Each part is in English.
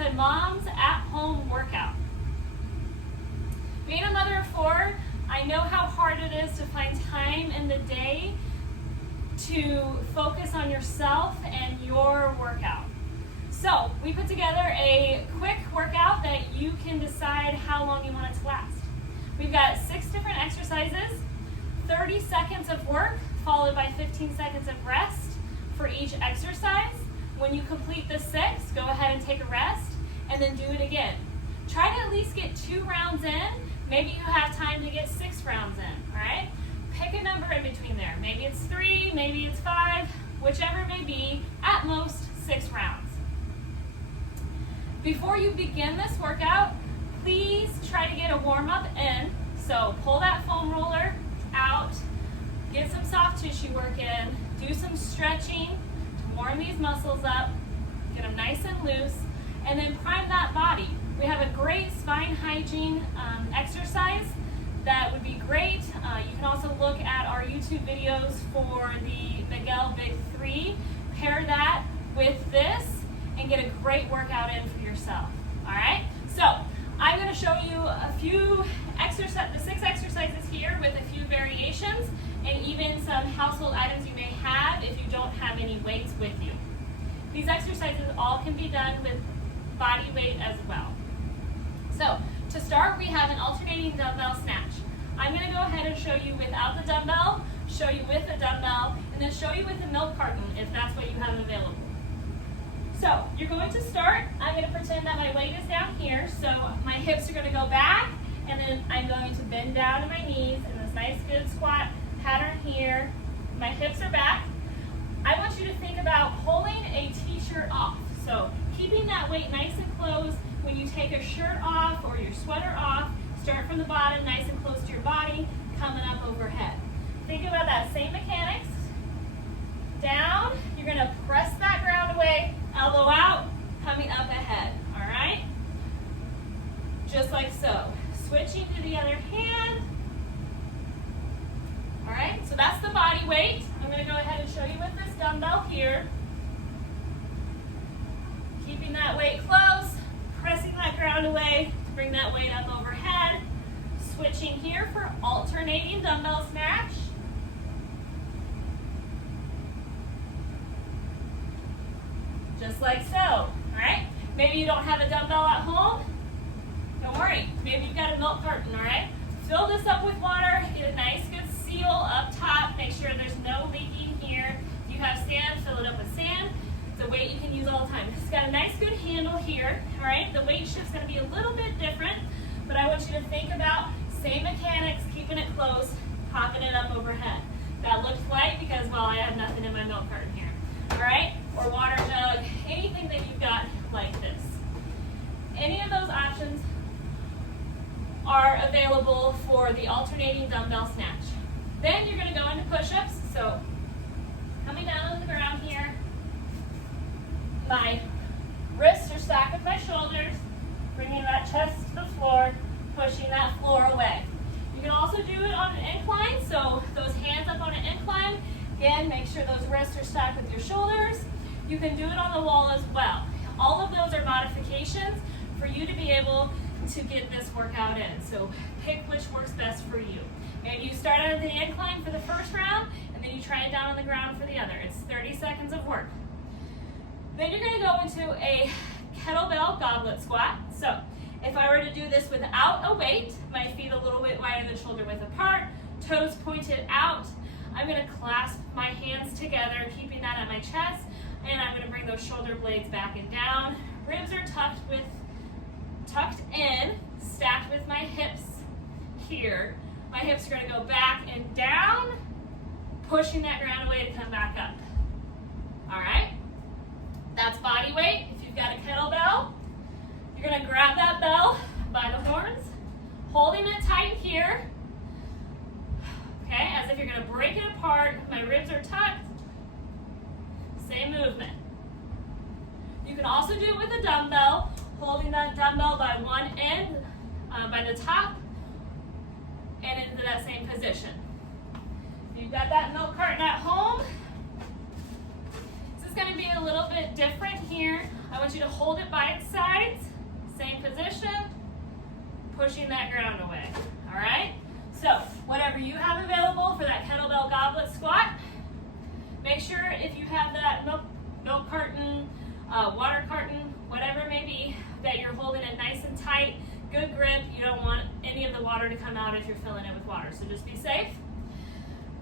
with a mom's at-home workout. Being a mother of 4, I know how hard it is to find time in the day to focus on yourself and your workout. So we put together a quick workout that you can decide how long you want it to last. We've got 6 different exercises, 30 seconds of work followed by 15 seconds of rest for each exercise. When you complete the 6, go ahead and take a rest and then do it again. Try to at least get 2 rounds in. Maybe you have time to get 6 rounds in, all right? Pick a number in between there. Maybe it's 3, maybe it's 5, whichever it may be, at most 6 rounds. Before you begin this workout, please try to get a warm-up in. So pull that foam roller out, get some soft tissue work in, do some stretching to warm these muscles up, get them nice and loose, and then prime that body. We have a great spine hygiene exercise that would be great. You can also look at our YouTube videos for the Miguel Big 3. Pair that with this and get a great workout in for yourself. All right? So I'm going to show you a few the 6 exercises here with a few variations and even some household items you may have if you don't have any weights with you. These exercises all can be done with body weight as well. So to start, we have an alternating dumbbell snatch. I'm going to go ahead and show you without the dumbbell, show you with the dumbbell, and then show you with the milk carton if that's what you have available. So you're going to start, I'm going to pretend that my weight is down here, so my hips are going to go back, and then I'm going to bend down to my knees in this nice good squat pattern here. My hips are back. I want you to think about pulling a t-shirt off. So keeping that weight nice and close. When you take a shirt off or your sweater off, start from the bottom, nice and close to your body, coming up overhead. Think about that same mechanics. Down, you're going to press that ground away, elbow out, coming up ahead, all right? Just like so. Switching to the other hand. All right, so that's the body weight. I'm going to go ahead and show you with this dumbbell here. Keeping that weight close, pressing that ground away to bring that weight up overhead. Switching here for alternating dumbbell snatch. Just like so, all right? Maybe you don't have a dumbbell at home. Don't worry, maybe you've got a milk carton, all right? Fill this up with water, get a nice good seal up top, make sure there's no leaking here. If you have sand, fill it up with sand. It's a weight you can use all the time. It's got a nice good handle here, all right? The weight shift's gonna be a little bit different, but I want you to think about same mechanics, keeping it close, popping it up overhead. That looks light because, well, I have nothing in my milk carton here, all right? Or water jug, anything that you've got like this. Any of those options are available for the alternating dumbbell snatch. Then you're going to go into push-ups. So coming down on the ground here, my wrists are stacked with my shoulders, bringing that chest to the floor, pushing that floor away. You can also do it on an incline, so those hands up on an incline. Again, make sure those wrists are stacked with your shoulders. You can do it on the wall as well. All of those are modifications for you to be able to get this workout in. So pick which works best for you. And you start out at the incline for the first round, and then you try it down on the ground for the other. It's 30 seconds of work. Then you're going to go into a kettlebell goblet squat. So if I were to do this without a weight, my feet a little bit wider than shoulder width apart, toes pointed out, I'm going to clasp my hands together, keeping that at my chest, and I'm going to bring those shoulder blades back and down. Ribs are tucked in, stacked with my hips here. My hips are going to go back and down, pushing that ground away to come back up. All right? That's body weight. If you've got a kettlebell, you're going to grab that bell by the horns, holding it tight here. Okay, as if you're going to break it apart. My ribs are tucked. Same movement. You can also do it with a dumbbell, holding that dumbbell by one end, by the top, and into that same position. If you've got that milk carton at home, this is going to be a little bit different here. I want you to hold it by its sides, same position, pushing that ground away, all right? So whatever you have available for that kettlebell goblet squat, make sure if you have that milk carton, water carton, whatever it may be, that you're holding it nice and tight, good grip. You don't want any of the water to come out if you're filling it with water, so just be safe.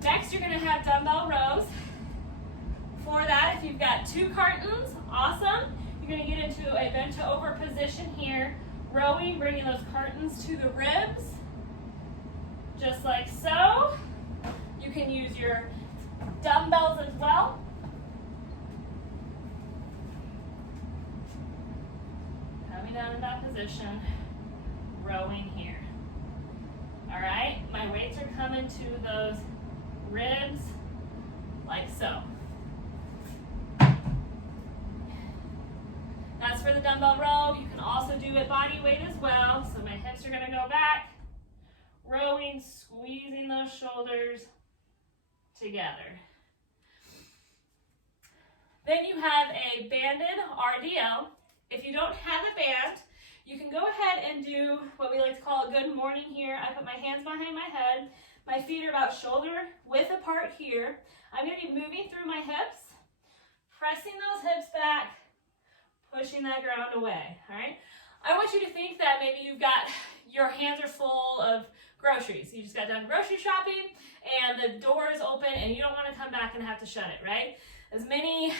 Next, you're gonna have dumbbell rows. For that, if you've got 2 cartons, awesome. You're gonna get into a bent to over position here, rowing, bringing those cartons to the ribs, just like so. You can use your dumbbells as well. Coming down in that position, rowing here. All right, my weights are coming to those ribs, like so. That's for the dumbbell row. You can also do it body weight as well. So my hips are gonna go back, rowing, squeezing those shoulders together. Then you have a banded RDL. If you don't have a band, you can go ahead and do what we like to call a good morning here. I put my hands behind my head. My feet are about shoulder width apart here. I'm gonna be moving through my hips, pressing those hips back, pushing that ground away, all right? I want you to think that maybe your hands are full of groceries. You just got done grocery shopping and the door is open and you don't want to come back and have to shut it, right? As many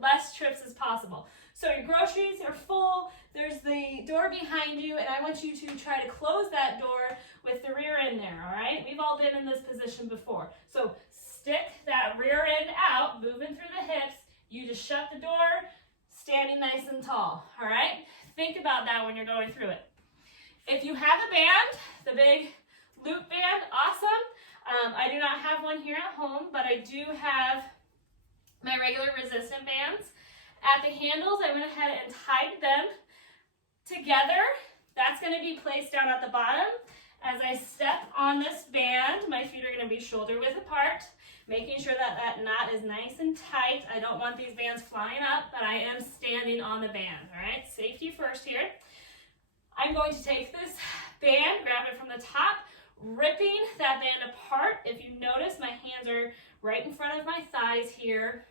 less trips as possible. So your groceries are full, there's the door behind you, and I want you to try to close that door with the rear end there, all right? We've all been in this position before. So stick that rear end out, moving through the hips. You just shut the door, standing nice and tall, all right? Think about that when you're going through it. If you have a band, the big loop band, awesome. I do not have one here at home, but I do have my regular resistant bands. At the handles, I went ahead and tied them together. That's gonna be placed down at the bottom. As I step on this band, my feet are gonna be shoulder width apart, making sure that that knot is nice and tight. I don't want these bands flying up, but I am standing on the band, all right? Safety first here. I'm going to take this band, grab it from the top, ripping that band apart. If you notice, my hands are right in front of my thighs here.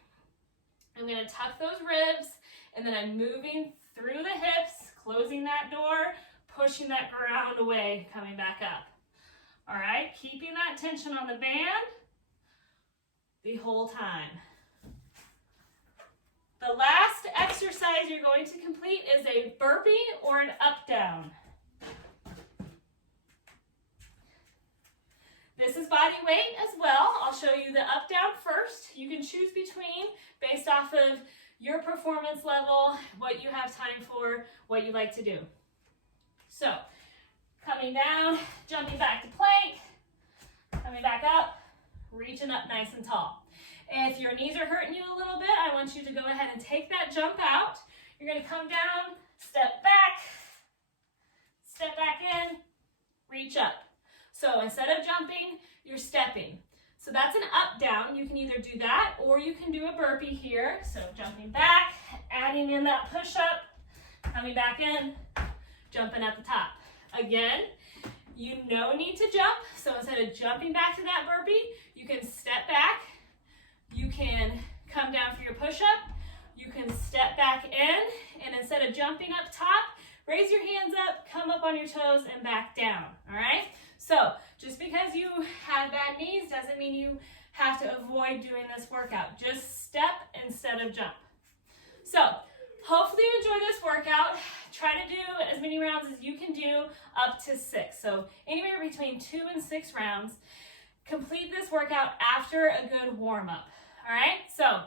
I'm gonna tuck those ribs, and then I'm moving through the hips, closing that door, pushing that ground away, coming back up. All right, keeping that tension on the band the whole time. The last exercise you're going to complete is a burpee or an up-down. This is body weight as well. I'll show you the up-down first. You can choose between based off of your performance level, what you have time for, what you like to do. So, coming down, jumping back to plank, coming back up, reaching up nice and tall. If your knees are hurting you a little bit, I want you to go ahead and take that jump out. You're gonna come down, step back in, reach up. So instead of jumping, you're stepping. So that's an up down. You can either do that or you can do a burpee here. So jumping back, adding in that push up, coming back in, jumping at the top. Again, you no need to jump. So instead of jumping back to that burpee, you can step back, you can come down for your push up, you can step back in, and instead of jumping up top, raise your hands up, come up on your toes, and back down, all right? So just because you have bad knees doesn't mean you have to avoid doing this workout. Just step instead of jump. So hopefully you enjoy this workout. Try to do as many rounds as you can do, up to 6. So anywhere between 2 and 6 rounds. Complete this workout after a good warm-up, all right? So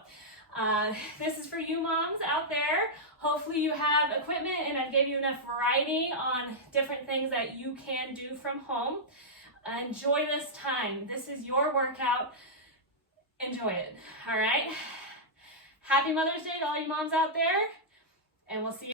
this is for you moms out there. Hopefully you have equipment and I gave you enough variety on different things that you can do from home. Enjoy this time. This is your workout. Enjoy it, all right? Happy Mother's Day to all you moms out there, and we'll see you